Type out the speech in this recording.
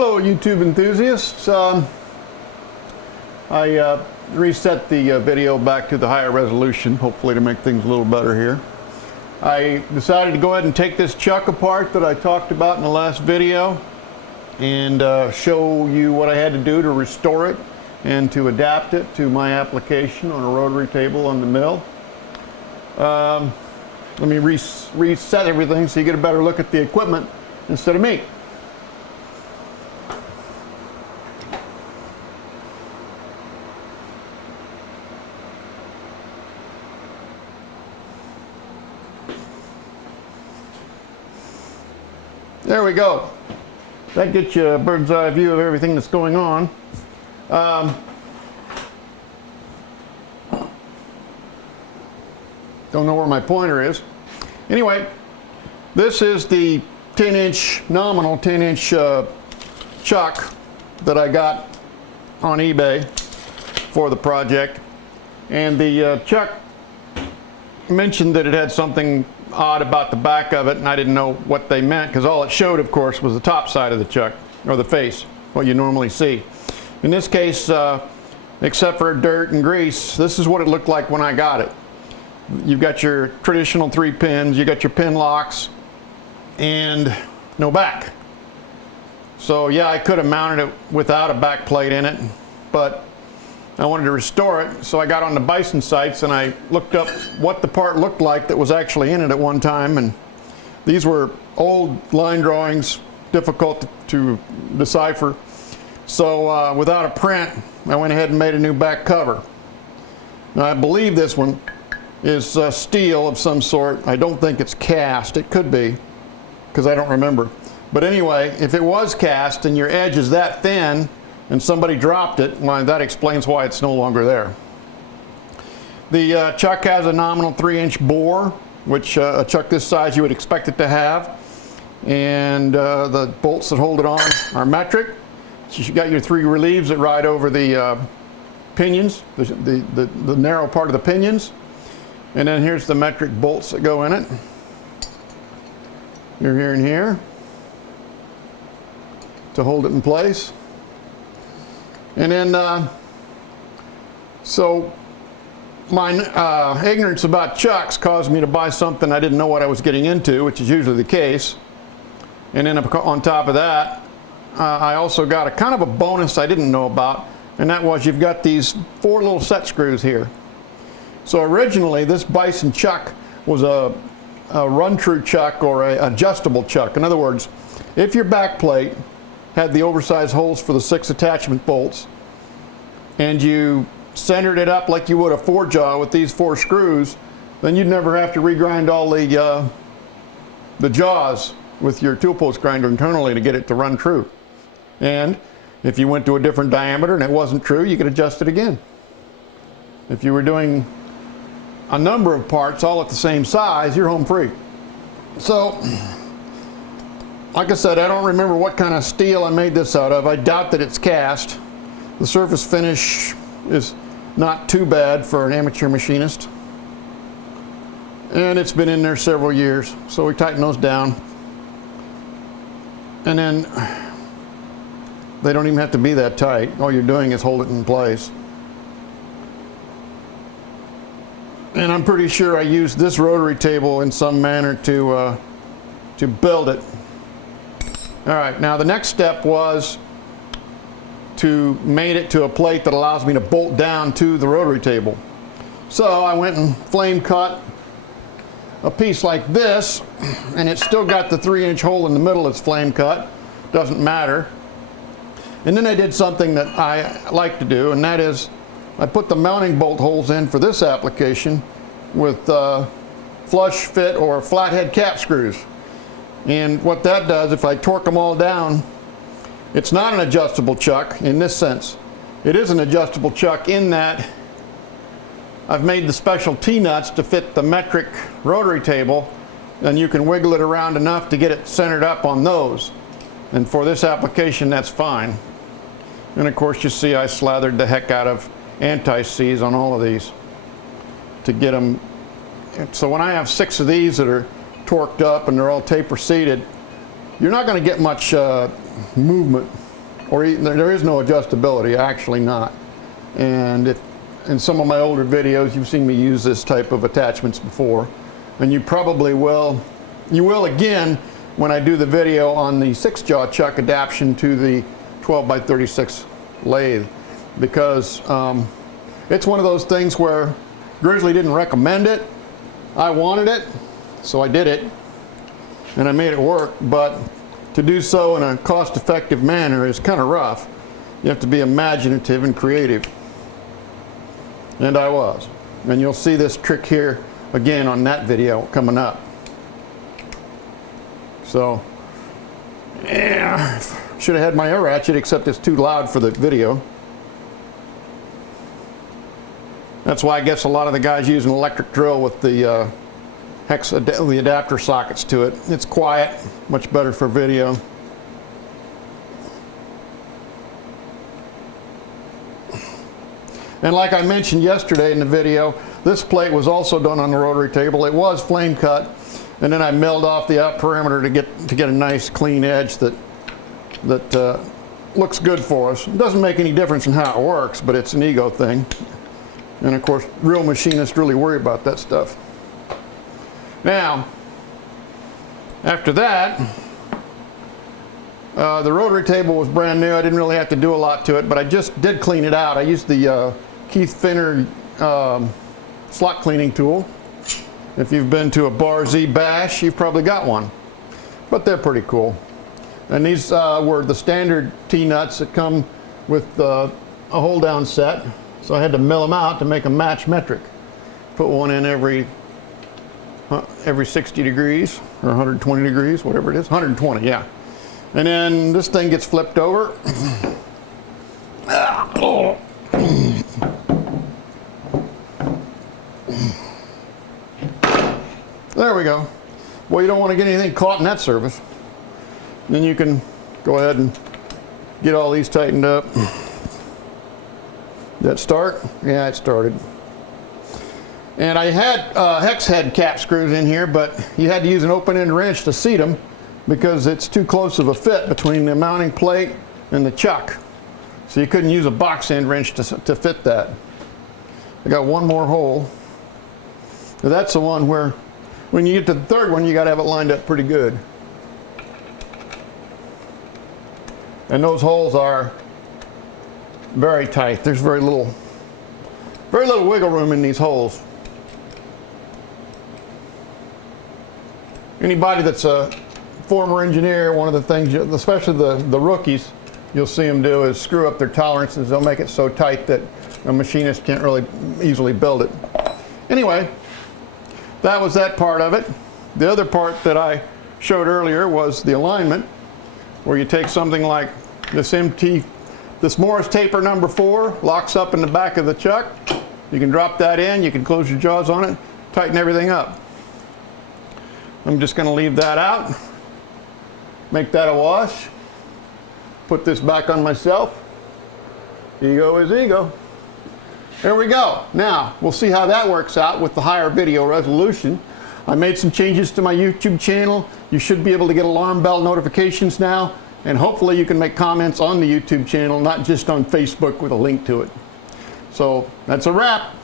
Hello YouTube enthusiasts. I reset the video back to the higher resolution, hopefully to make things a little better here. I decided to go ahead and take this chuck apart that I talked about in the last video and show you what I had to do to restore it and to adapt it to my application on a rotary table on the mill. Let me reset everything so you get a better look at the equipment instead of me. There we go. That gets you a bird's eye view of everything that's going on. Don't know where my pointer is. Anyway, this is the 10-inch, nominal 10-inch chuck that I got on eBay for the project. And the chuck mentioned that it had something odd about the back of it, and I didn't know what they meant because all it showed, of course, was the top side of the chuck, or the face, what you normally see. In this case, except for dirt and grease, this is what it looked like when I got it. You've got your traditional 3 pins, you got your pin locks, and no back. So yeah, I could have mounted it without a back plate in it, but I wanted to restore it, so I got on the Bison sites and I looked up what the part looked like that was actually in it at one time, and these were old line drawings, difficult to decipher. So without a print, I went ahead and made a new back cover. Now I believe this one is steel of some sort. I don't think it's cast. It could be, because I don't remember. But anyway, if it was cast and your edge is that thin, and somebody dropped it, well, that explains why it's no longer there. The chuck has a nominal 3-inch bore, which a chuck this size you would expect it to have. And the bolts that hold it on are metric. So you've got your 3 reliefs that ride over the pinions, the narrow part of the pinions. And then here's the metric bolts that go in it. Here and here to hold it in place. And then, so my ignorance about chucks caused me to buy something I didn't know what I was getting into, which is usually the case. And then on top of that, I also got a kind of a bonus I didn't know about, and that was you've got these 4 little set screws here. So originally, this Bison chuck was a run-true chuck or an adjustable chuck. In other words, if your back plate had the oversized holes for the 6 attachment bolts, and you centered it up like you would a 4-jaw with these 4 screws, then you'd never have to regrind all the jaws with your tool post grinder internally to get it to run true. And if you went to a different diameter and it wasn't true, you could adjust it again. If you were doing a number of parts all at the same size, you're home free. So, like I said, I don't remember what kind of steel I made this out of. I doubt that it's cast. The surface finish is not too bad for an amateur machinist. And it's been in there several years, so we tighten those down. And then they don't even have to be that tight. All you're doing is hold it in place. And I'm pretty sure I used this rotary table in some manner to build it. All right, now the next step was to mate it to a plate that allows me to bolt down to the rotary table. So I went and flame cut a piece like this, and it's still got the 3-inch hole in the middle that's flame cut. Doesn't matter. And then I did something that I like to do, and that is I put the mounting bolt holes in for this application with flush fit or flathead cap screws. And what that does, if I torque them all down, it's not an adjustable chuck in this sense. It is an adjustable chuck in that I've made the special T-nuts to fit the metric rotary table, and you can wiggle it around enough to get it centered up on those. And for this application, that's fine. And of course, you see I slathered the heck out of anti-seize on all of these to get them. So when I have 6 of these that are torqued up and they're all taper seated, you're not going to get much movement or there is no adjustability, actually not. And in some of my older videos, you've seen me use this type of attachments before, and you probably will. You will again when I do the video on the 6-jaw chuck adaptation to the 12x36 lathe, because it's one of those things where Grizzly didn't recommend it. I wanted it, so I did it, and I made it work, but to do so in a cost-effective manner is kind of rough. You have to be imaginative and creative. And I was. And you'll see this trick here again on that video coming up. So, yeah, should have had my air ratchet, except it's too loud for the video. That's why I guess a lot of the guys use an electric drill with the the adapter sockets to it. It's quiet, much better for video. And like I mentioned yesterday in the video, this plate was also done on the rotary table. It was flame cut, and then I milled off the out perimeter to get a nice clean edge that looks good for us. It doesn't make any difference in how it works, but it's an ego thing. And of course, real machinists really worry about that stuff. Now, after that, the rotary table was brand new. I didn't really have to do a lot to it, but I just did clean it out. I used the Keith Finner slot cleaning tool. If you've been to a Bar Z bash, you've probably got one. But they're pretty cool. And these were the standard T-nuts that come with a hold-down set. So I had to mill them out to make them match metric. Put one in every 60 degrees or 120 degrees, whatever it is. 120, yeah. And then this thing gets flipped over. There we go. Well, you don't want to get anything caught in that surface. Then you can go ahead and get all these tightened up. Did that start? Yeah, it started. And I had hex head cap screws in here, but you had to use an open-end wrench to seat them because it's too close of a fit between the mounting plate and the chuck. So you couldn't use a box end wrench to fit that. I got one more hole. Now that's the one where when you get to the third one, you got to have it lined up pretty good. And those holes are very tight. There's very little wiggle room in these holes. Anybody that's a former engineer, one of the things, especially the rookies, you'll see them do is screw up their tolerances. They'll make it so tight that a machinist can't really easily build it. Anyway, that was that part of it. The other part that I showed earlier was the alignment, where you take something like this Morris taper number 4, locks up in the back of the chuck. You can drop that in, you can close your jaws on it, tighten everything up. I'm just going to leave that out, make that a wash, put this back on myself. Ego is ego. There we go. Now, we'll see how that works out with the higher video resolution. I made some changes to my YouTube channel. You should be able to get alarm bell notifications now, and hopefully you can make comments on the YouTube channel, not just on Facebook with a link to it. So that's a wrap.